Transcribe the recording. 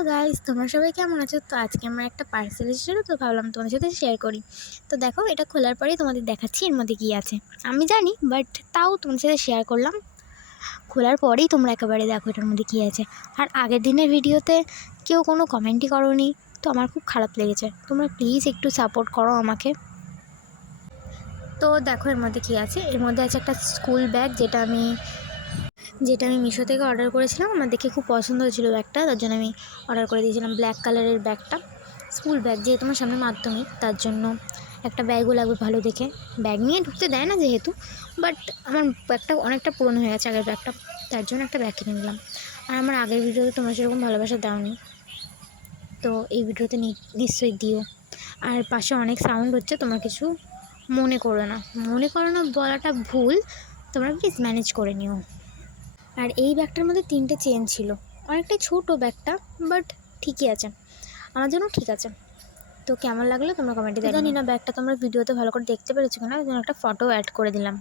Hello guys, তোমরা সবাই কেমন আছো? তো আজকে আমার একটা পার্সেল এসেছিলো, তো ভাবলাম তোমাদের সাথে শেয়ার করি। তো দেখো, এটা খোলার পরেই তোমাদের দেখাচ্ছি এর মধ্যে কী আছে। আমি জানি, বাট তাও তোমাদের সাথে শেয়ার করলাম। খোলার পরেই তোমরা একেবারে দেখো এটার মধ্যে কী আছে। আর আগের দিনের ভিডিওতে কেউ কোনো কমেন্টই করোনি, তো আমার খুব খারাপ লেগেছে। তোমরা প্লিজ একটু সাপোর্ট করো আমাকে। তো দেখো এর মধ্যে কী আছে। এর মধ্যে আছে একটা স্কুল ব্যাগ, যেটা আমি মিশো থেকে অর্ডার করেছিলাম। আমার দেখে খুব পছন্দ হয়েছিল ব্যাগটা, তার জন্য আমি অর্ডার করে দিয়েছিলাম ব্ল্যাক কালারের ব্যাগটা। স্কুল ব্যাগ, যেহেতু আমার সামনে মাধ্যমিক, তার জন্য একটা ব্যাগও লাগবে ভালো দেখে। ব্যাগ নিয়ে ঢুকতে দেয় না যেহেতু, বাট আমার ব্যাগটা অনেকটা পুরনো হয়ে গেছে আগের ব্যাগটা, তার জন্য একটা ব্যাগ কিনে নিলাম। আর আমার আগের ভিডিওতে তোমরা সেরকম ভালোবাসা দাওনি, তো এই ভিডিওতে নিশ্চয়ই দিও। আর পাশে অনেক সাউন্ড হচ্ছে, তোমরা কিছু মনে করো না বলাটা ভুল, তোমরা প্লিজ ম্যানেজ করে নিও। আর এই ব্যাগটার মধ্যে 3টে চেন ছিল। অনেকটাই ছোটো ব্যাগটা, বাট ঠিকই আছে, আমার জন্য ঠিক আছে। তো কেমন লাগলো তোমরা কমেন্টে জানি না। ব্যাগটা তোমরা ভিডিওতে ভালো করে দেখতে পেরেছো কিনা, ওই জন্য একটা ফটো অ্যাড করে দিলাম।